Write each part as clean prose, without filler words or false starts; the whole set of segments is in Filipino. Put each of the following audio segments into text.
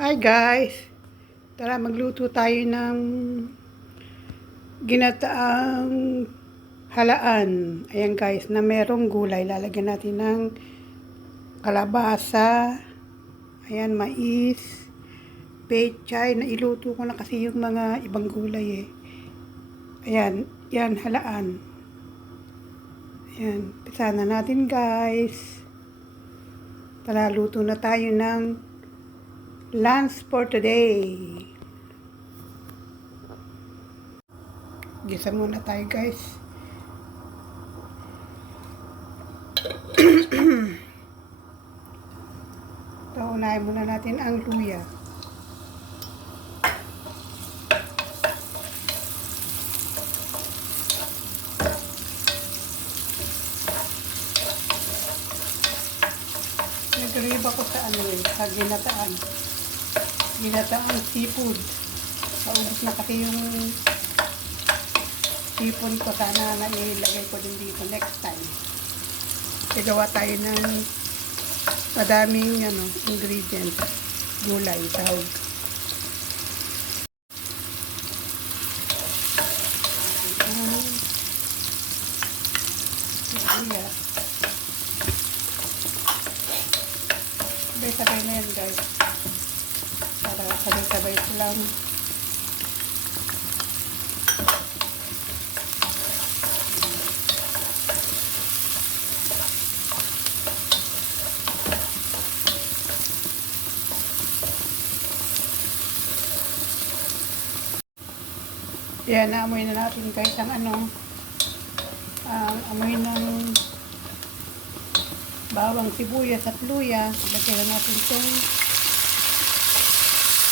Hi guys! Tara magluto tayo ng ginataang halaan. Ayan guys, na merong gulay. Lalagyan natin ng kalabasa, ayan, mais, pechay. Nailuto ko na kasi yung mga ibang gulay eh. Ayan, yan halaan. Ayan, pisa na natin guys. Tara, luto na tayo ng lunch for today. Gisa muna tayo guys. Ito, unahin muna natin ang luya. Nag-rib ako sa sa ginataang seafood. Paubos na kasi yung seafood ko. Sana nailagay ko din dito next time. Igawa tayo ng madaming ingredients. Gulay, sahog. Sabay-sabay na yan guys. Para sabay-sabay silang yan, naamoy na natin guys ang amoy ng bawang, sibuyas at luya. Lagyan na natin itong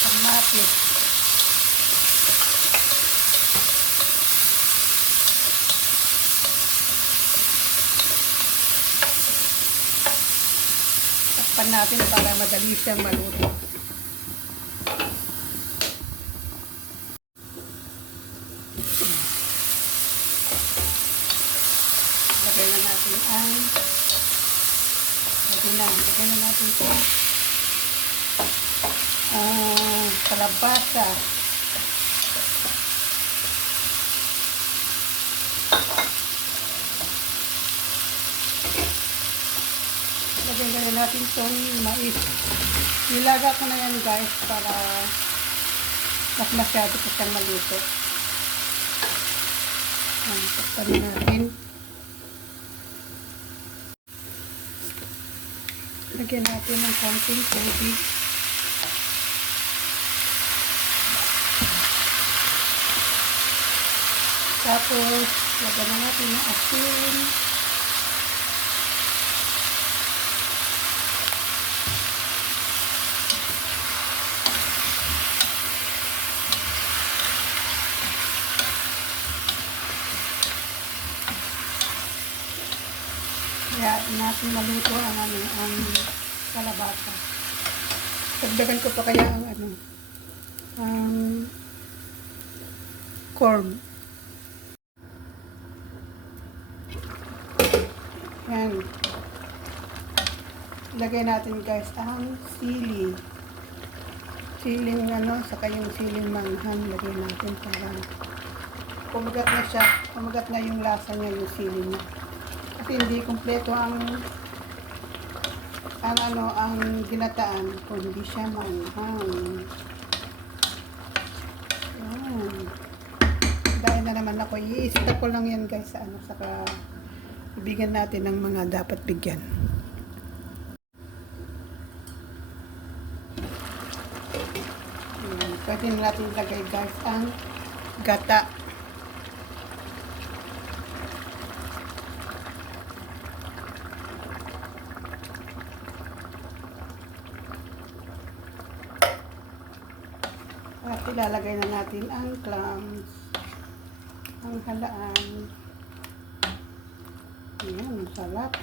kamatis. Takpan natin para madali siyang maluto. Lagyan na natin ang lagyan na natin itong kalabasa. Lagyan na natin itong mais. Nilaga ko na yan guys para mas masyado ko siyang maluto. Takpan na natin. Lagyan natin ng konting tubig. Tapos, lagyan na natin ng asin. Kaya natin maluto ang kalabasa. Dagdagan ko pa kaya ang corn. Yan. Lagay natin guys ang sili. Siling saka yung siling manghang lagay natin para kumagat na siya. Kumagat na yung lasa niya, yung sili niya. Kasi hindi kumpleto ang ginataan kung hindi siya manghang. Yan. Dahil na naman ako, i-stop ko lang yan guys sa saka ibigyan natin ng mga dapat bigyan. Yan. Pwede natin ilagay guys ang gata. At ilalagay na natin ang clams, ang halaan. Ayan, sarap.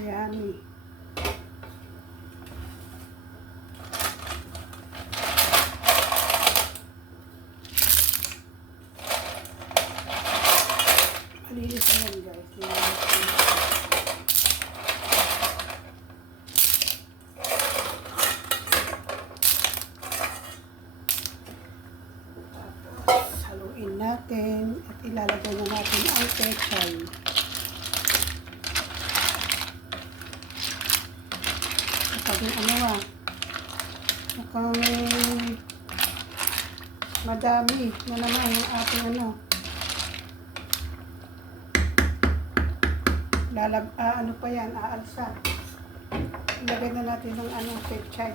Yummy. Malinis na yan, guys. Tapos, haluin natin at ilalagay na natin ang pechay. Mukhang madami na naman yung ating ano pa yan, aalsa. Ilagay na natin ng pechay.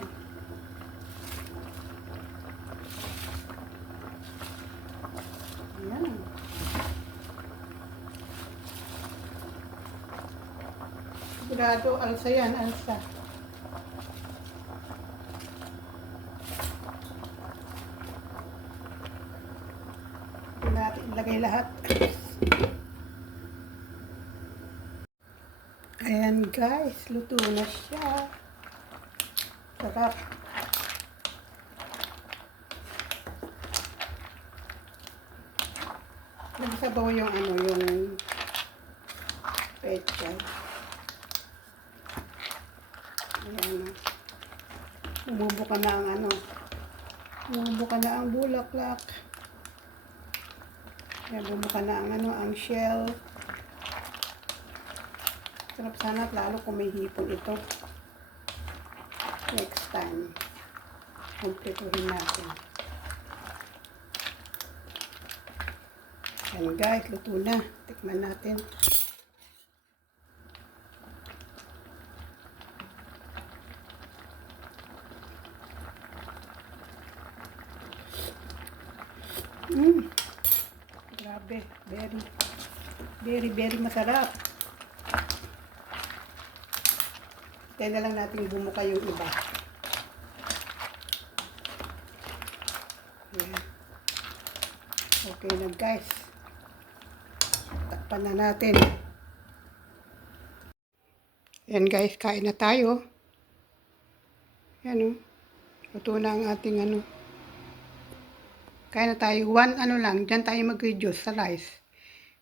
Ayan. Sigurado, alsa yan, alsa. Natin ilagay lahat. Ayan guys, luto na siya. Sarap. Nagsabaw yung yung pechay. Ayan. Bumubuka na ang bumubuka na ang bulaklak. Ayan, bumuka na ang shell. Sarap sana at lalo kung may hipon ito. Next time, kumpletuhin natin. Ayan guys, luto na. Tikman natin. Grabe, very masarap. Tayo na lang natin bumuka yung iba. Ayan. Okay na guys. Takpan na natin. Ayan guys, kain na tayo. Ayan luto na ang ating Kain na tayo. Lang, dyan tayo mag-reduce sa rice.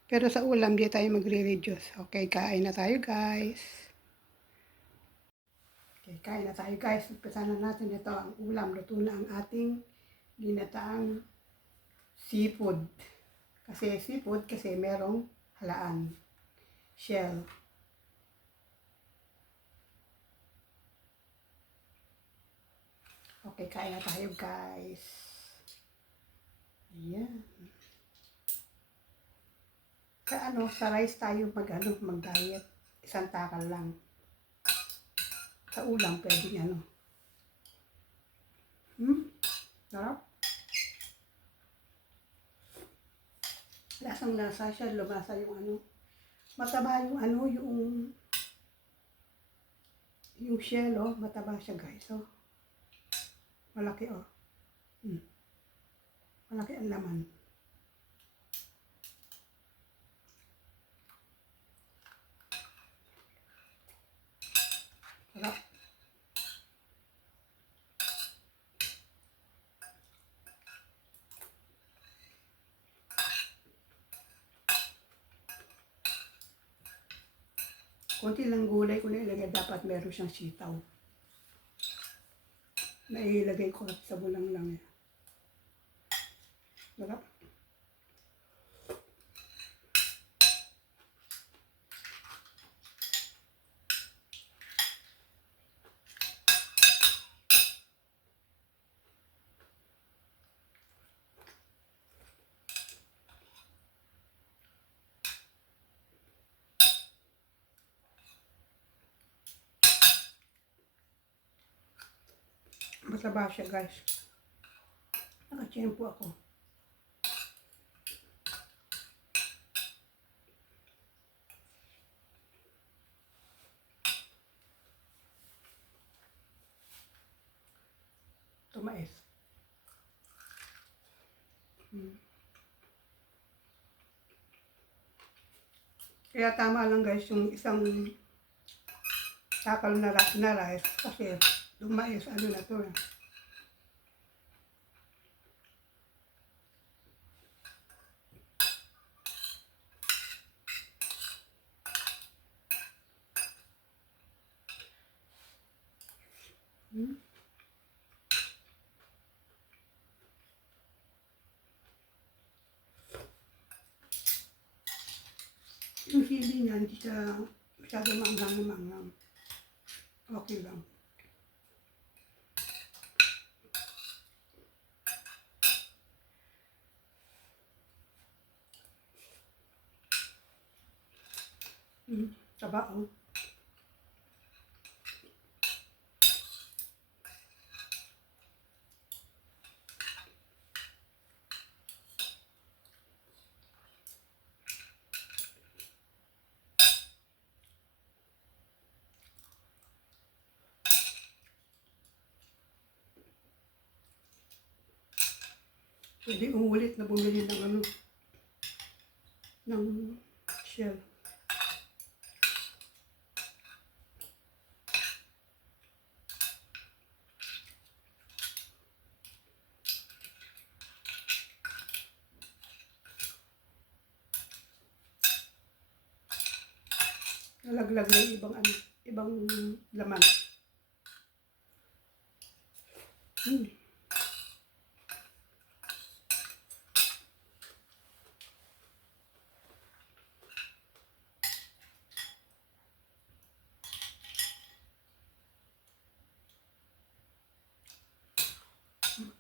Pero sa ulam, di tayo magre-reduce. Okay, kain na tayo guys. Okay, kain na tayo guys. Umpisa na natin ito ang ulam. Luto na ang ating ginataang seafood. Kasi merong halaan. Shell. Okay, kain na tayo guys. Ayan. Sa rice tayo mag-diet. Isang takal lang. Sa ulam, pwedeng Sarap. Lasang-lasa siya. Lumasa yung mataba yung shell, mataba siya guys, malaki, malaki ang laman. Sarap. Konti lang gulay ko na ilagay, dapat meron siyang sitaw. Nailagay ko sa bulang lang. Sarap. Mataba siya guys. Nakachempo ako. Hmm. Kaya tama lang guys yung isang takal na rice kasi yung mais ano na to eh. Hmm. Yung sili niya hindi siya masyado manghang. Okay lang. Taba oh. Pwede umulit na bumili ng ano, ng shell. Nalaglag na yung ibang laman. Hmm.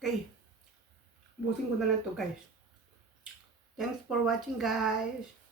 Okay. Busin ko na lang to guys. Thanks for watching guys.